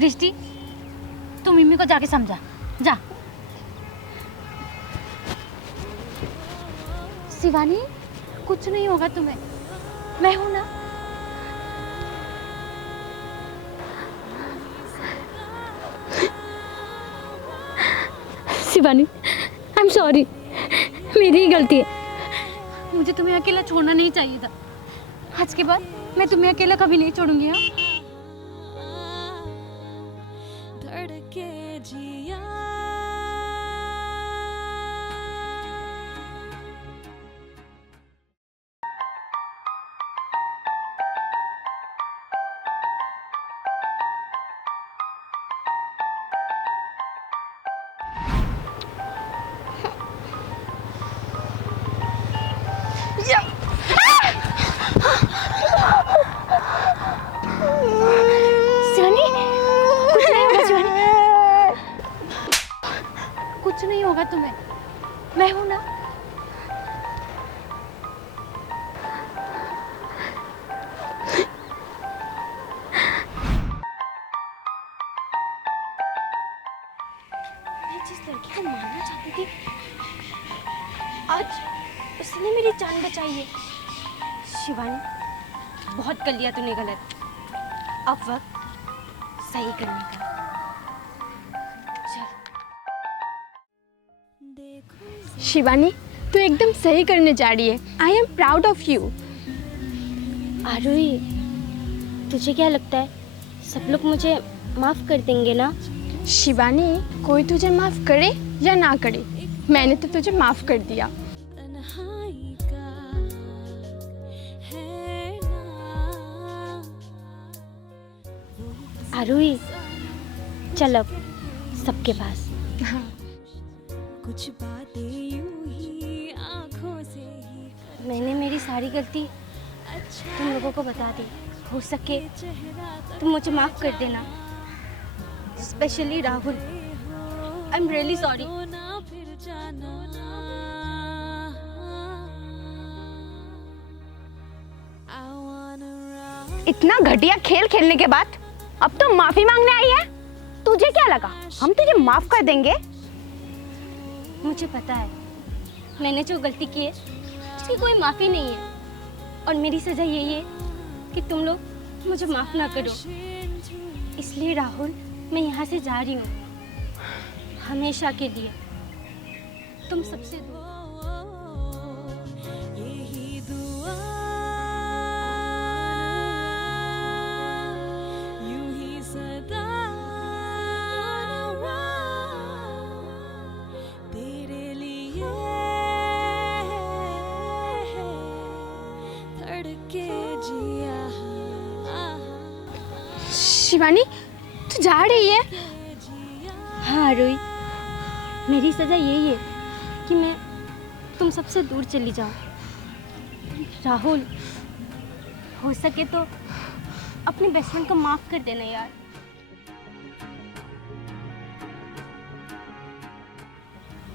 दृष्टि, तू मिम्मी को जाके समझा, जा। शिवानी, कुछ नहीं होगा तुम्हें, मैं हूं ना। शिवानी, आई एम सॉरी, मेरी ही गलती है। मुझे तुम्हें अकेला छोड़ना नहीं चाहिए था। आज के बाद मैं तुम्हें अकेला कभी नहीं छोड़ूंगी। हाँ, धड़के जिया शिवानी, कुछ नहीं होगा। शिवानी, कुछ नहीं होगा तुम्हें, मैं हूं ना। मैं जिस लड़की को मारना चाहती थी, आज उसने मेरी जान बचाई है। शिवानी, बहुत कर लिया तूने गलत, अब वक्त सही करने का। चल। शिवानी, तू एकदम सही करने जा रही है। I am proud of you. Aarohi, तुझे क्या लगता है सब लोग मुझे माफ कर देंगे ना? शिवानी, कोई तुझे माफ करे या ना करे, मैंने तो तुझे माफ कर दिया। तन्हाई का है ना। आरोही, चल अब सबके पास। हाँ। कुछ बातें यूं ही आंखों से ही मैंने मेरी सारी गलती तुम लोगों को बता दी। हो सके तुम मुझे माफ कर देना, specially Rahul. I am really sorry. ना फिर जाना। I wanna run. इतना घटिया खेल खेलने के बाद अब तो माफी मांगने आई है। तुझे क्या लगा हम तुझे माफ कर देंगे? मुझे पता है मैंने जो गलती की है उसकी कोई माफ़ी नहीं है, और मेरी सज़ा यही है कि तुम लोग मुझे माफ़ ना करो। इसलिए राहुल, मैं यहाँ से जा रही हूँ हमेशा के लिए, तुम सबसे दूर। यही दुआ यूं ही सदा तेरे लिए धड़के जिया। शिवानी, तू जा रही है? हाँ आरोही, मेरी सज़ा यही है कि मैं तुम सबसे दूर चली जाऊँ। राहुल, हो सके तो अपने बेस्ट फ्रेंड को माफ़ कर देना यार।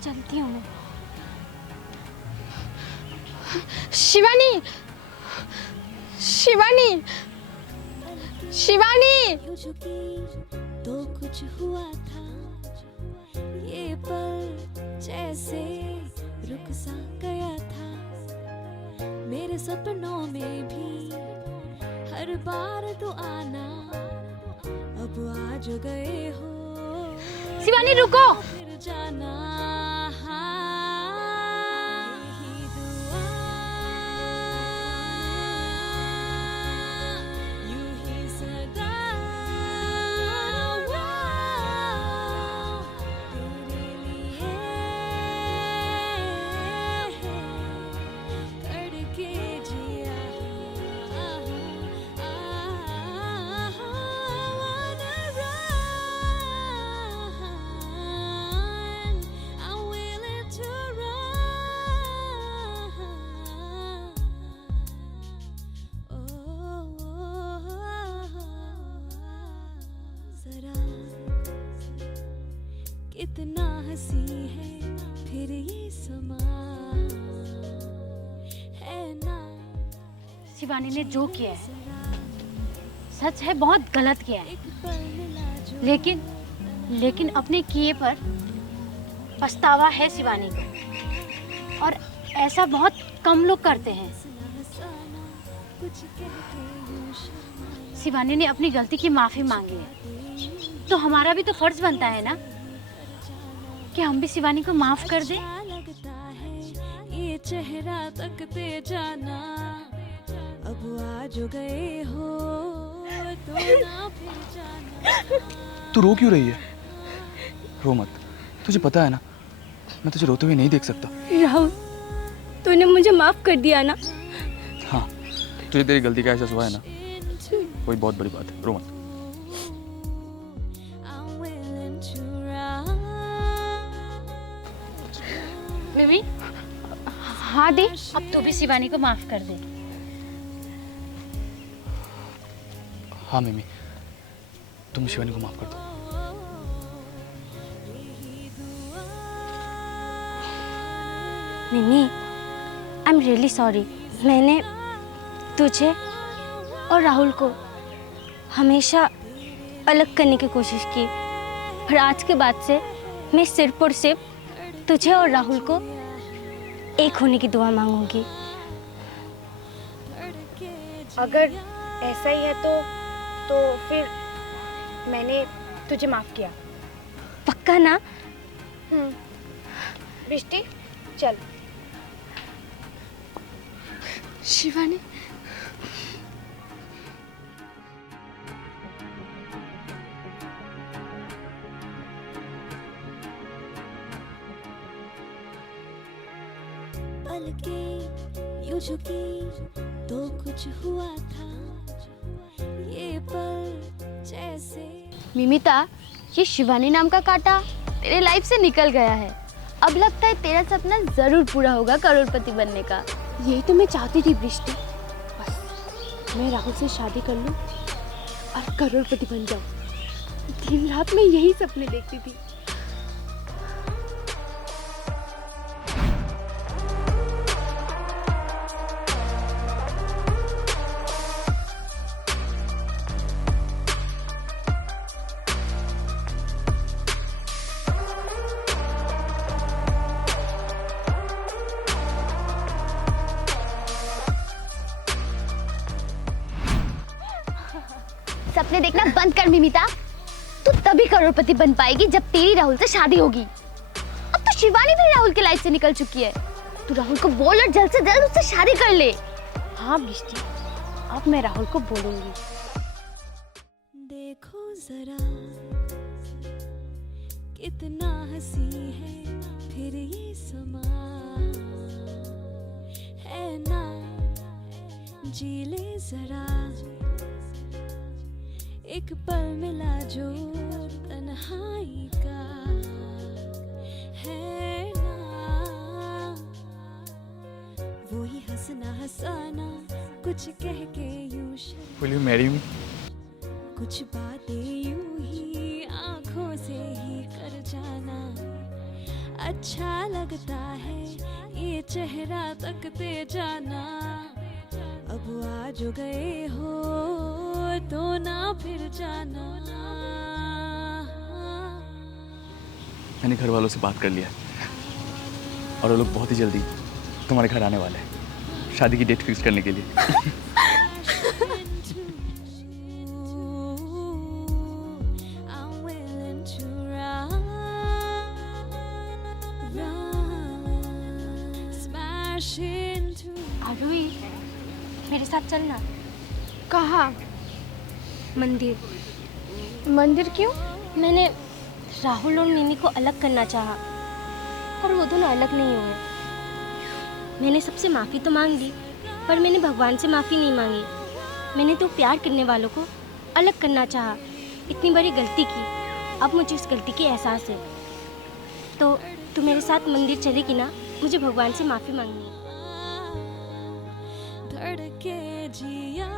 चलती हूँ मैं। शिवानी, शिवानी, शिवानी। झुकी तो कुछ हुआ था, ये पल जैसे रुक सा गया था। मेरे सपनों में भी हर बार तो आना, अब आज गए हो शिवानी रुको। फिर जाना। यही दुआ यूं ही सदा तेरे लिए धड़के जिया। कितना हंसी है फिर ये समा है ना। शिवानी ने जो किया है सच है बहुत गलत किया है, लेकिन अपने किए पर पछतावा है शिवानी को, और ऐसा बहुत कम लोग करते हैं। शिवानी ने अपनी गलती की माफी मांगी है, तो हमारा भी तो फर्ज बनता है ना कि हम भी शिवानी को माफ कर दें। ये चेहरा तकते जाना, अब आ जो गए हो तो ना फिर जाना। तू रो क्यों रही है? रो मत, तुझे पता है ना मैं तुझे रोते हुए नहीं देख सकता। राहुल, तूने मुझे माफ कर दिया ना? हाँ, तुझे तेरी गलती का एहसास हुआ है ना, कोई बहुत बड़ी बात है। रो मत। I'm willing to run. मिमी, हाँ दी। अब तू भी शिवानी को माफ कर दे। हाँ मिमी, तुम शिवानी को माफ कर दो। मिमी, आई एम रियली सॉरी। मैंने तुझे और राहुल को हमेशा अलग करने की कोशिश की, पर आज के बाद से मैं सिर्फ और सिर्फ तुझे और राहुल को एक होने की दुआ मांगूंगी। अगर ऐसा ही है तो फिर मैंने तुझे माफ किया। पक्का ना? बिष्टी चल। शिवानी, पलकें यूं झुकी तो कुछ हुआ था, ये पल जैसे। मिमिता, ये शिवानी नाम का कांटा तेरे लाइफ से निकल गया है। अब लगता है तेरा सपना जरूर पूरा होगा करोड़पति बनने का। यही तो मैं चाहती थी बृष्टि। बस मैं राहुल से शादी कर लूं और करोड़पति बन जाऊं। दिन रात मैं यही सपने देखती थी। सपने देखना बंद कर मिमिता। तू तभी करोड़पति बन पाएगी जब तेरी राहुल से शादी होगी। अब तो शिवानी भी राहुल के लाइफ से निकल चुकी है। तू राहुल को बोल और जल्द से जल्द उससे शादी कर ले। हाँ बृष्टि, अब मैं राहुल को बोलूंगी। देखो जरा कितना हंसी है फिर ये समा है ना, जी ले जरा एक पल मिला जो तन्हाई का है ना, वो ही हंसना हंसाना कुछ कह के यूं Will you marry me? कुछ बातें यूं ही आंखों से ही कर जाना, अच्छा लगता है ये चेहरा तकते जाना, अब आ जो गए हो तो ना फिर जाना। मैंने घर वालों से बात कर लिया है और वो लोग बहुत ही जल्दी तुम्हारे घर आने वाले हैं शादी की डेट फिक्स करने के लिए। I'm willing to run, smash into आरोही, मेरे साथ चलना। कहाँ? मंदिर। मंदिर क्यों? मैंने राहुल और मिमी को अलग करना चाहा, पर वो दोनों अलग नहीं हुए। मैंने सबसे माफ़ी तो मांग ली, पर मैंने भगवान से माफ़ी नहीं मांगी। मैंने तो प्यार करने वालों को अलग करना चाहा। इतनी बड़ी गलती की, अब मुझे उस गलती की एहसास है। तो तू मेरे साथ मंदिर चलेगी ना? मुझे भगवान से माफ़ी मांगनी है। धड़के जिया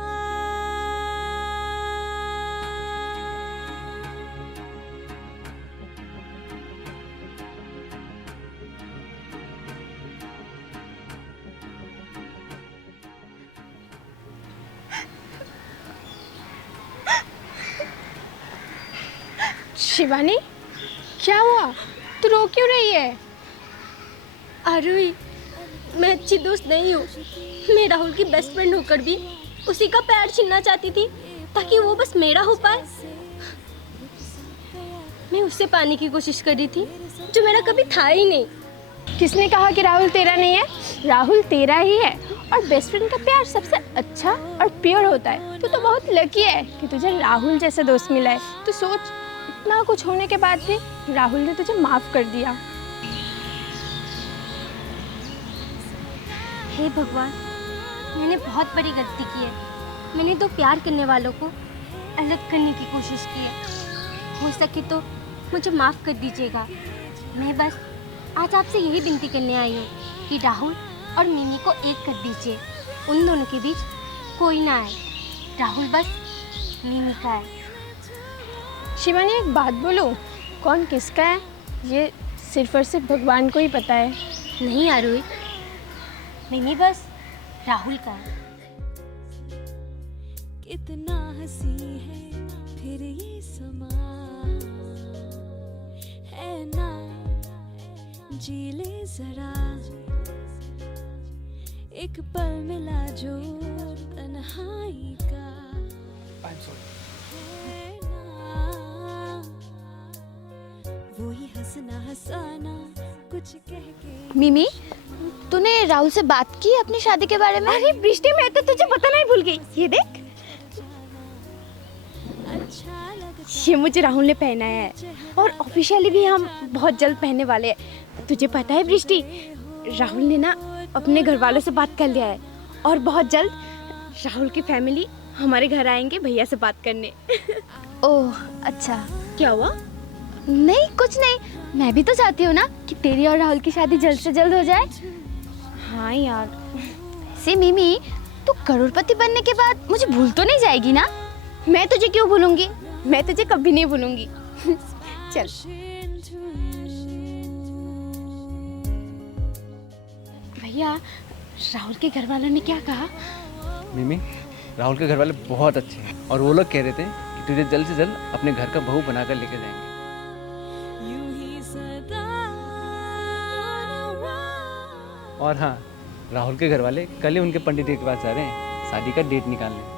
शिवानी, क्या हुआ? तू रो क्यों रही है? आरोही, मैं अच्छी दोस्त नहीं हूँ। मैं राहुल की बेस्ट फ्रेंड होकर भी उसी का पैर छीनना चाहती थी ताकि वो बस मेरा हो पाए। मैं उससे पाने की कोशिश कर रही थी जो मेरा कभी था ही नहीं। किसने कहा कि राहुल तेरा नहीं है? राहुल तेरा ही है। और बेस्ट फ्रेंड का प्यार सबसे अच्छा और प्योर होता है। तू तो बहुत लकी है कि तुझे राहुल जैसा दोस्त मिला है। तू सोच, इतना कुछ होने के बाद भी राहुल ने तुझे माफ कर दिया। हे भगवान, मैंने बहुत बड़ी गलती की है। मैंने दो प्यार करने वालों को अलग करने की कोशिश की है। हो सके तो मुझे माफ़ कर दीजिएगा। मैं बस आज आपसे यही विनती करने आई हूँ कि राहुल और मिमी को एक कर दीजिए। उन दोनों के बीच कोई ना आए। राहुल बस मिमी का है। शिवानी, एक बात बोलूं, कौन किसका है ये सिर्फ और सिर्फ भगवान को ही पता है। नहीं आरोही, मिमी बस राहुल का है। कितना हंसी है फिर ये समा है ना, जी ले जरा एक पल मिला जो तन्हाई का है ना, वही हंसना हंसाना कुछ कह के। मिमी, तूने राहुल से बात की अपनी शादी के बारे में? अरे बृष्टि, मैं तो तुझे बताना ही भूल गई। ये देख, ये मुझे राहुल ने पहनाया है और ऑफिशियली भी हम बहुत जल्द पहनने वाले हैं। तुझे पता है बृष्टि, राहुल ने ना अपने घर वालों से बात कर लिया है और बहुत जल्द राहुल की फैमिली हमारे घर आएंगे भैया से बात करने। ओह अच्छा। क्या हुआ? नहीं कुछ नहीं, मैं भी तो चाहती हूँ ना कि तेरी और राहुल की शादी जल्द से जल्द हो जाए। हाँ यार। से मिमी, तू करोड़पति बनने के बाद मुझे भूल तो नहीं जाएगी ना? मैं तुझे क्यों भूलूंगी? मैं तुझे कभी नहीं भूलूंगी। चल। भैया, राहुल के घर वालों ने क्या कहा? मिमी, राहुल के घर वाले बहुत अच्छे हैं और वो लोग कह रहे थे कि तुझे जल्द से जल्द अपने घर का बहू बनाकर लेके जाएंगे। और हाँ, राहुल के घर वाले कल ही उनके पंडित जी के पास जा रहे हैं शादी का डेट निकालने।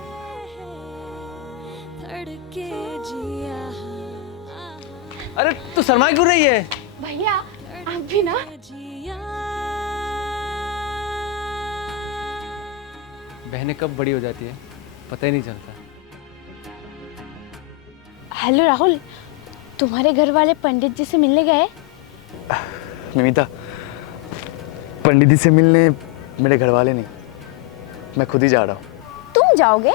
अरे तू शर्मा क्यों रही है? भैया, आप भी ना। बहनें कब बड़ी हो जाती है पता ही नहीं चलता। हेलो राहुल, तुम्हारे घर वाले पंडित जी से मिलने गए? मिमिता, पंडित जी से मिलने मेरे घर वाले नहीं, मैं खुद ही जा रहा हूँ। तुम जाओगे?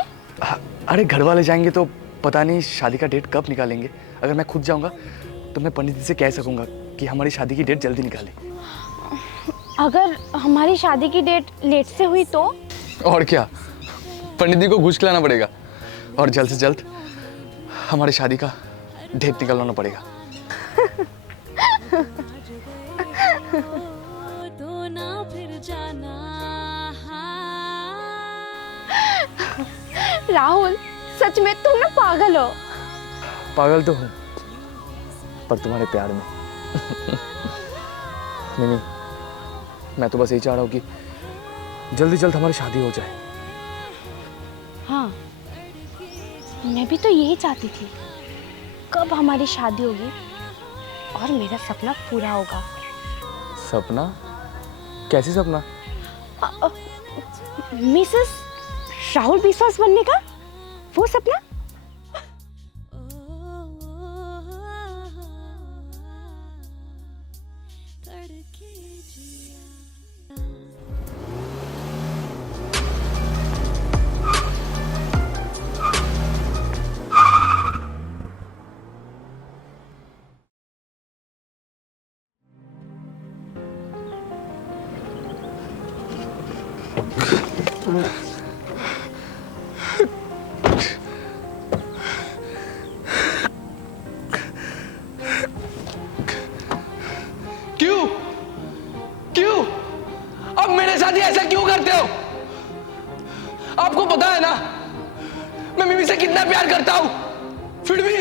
अरे घर वाले जाएंगे तो पता नहीं शादी का डेट कब निकालेंगे। अगर मैं खुद जाऊँगा तो मैं पंडित जी से कह सकूँगा कि हमारी शादी की डेट जल्दी निकालें। अगर हमारी शादी की डेट लेट से हुई तो? और क्या, पंडित जी को घूस खिलाना पड़ेगा और जल्द से जल्द हमारी शादी का डेट निकलवाना पड़ेगा। तो ना फिर जाना। राहुल, सच में तुम ना पागल हो। पागल तो हूँ पर तुम्हारे प्यार में। मिमी, मैं तो बस यही चाह रहा हूँ कि जल्दी जल्द हमारी शादी हो जाए। हाँ, मैं भी तो यही चाहती थी। कब हमारी शादी होगी और मेरा सपना पूरा होगा। सपना? कैसी सपना? मिसेस राहुल विश्वास बनने का वो सपना। क्यों? क्यों? अब मेरे साथ ही ऐसा क्यों करते हो? आपको पता है ना मैं मिमी से कितना प्यार करता हूं, फिर भी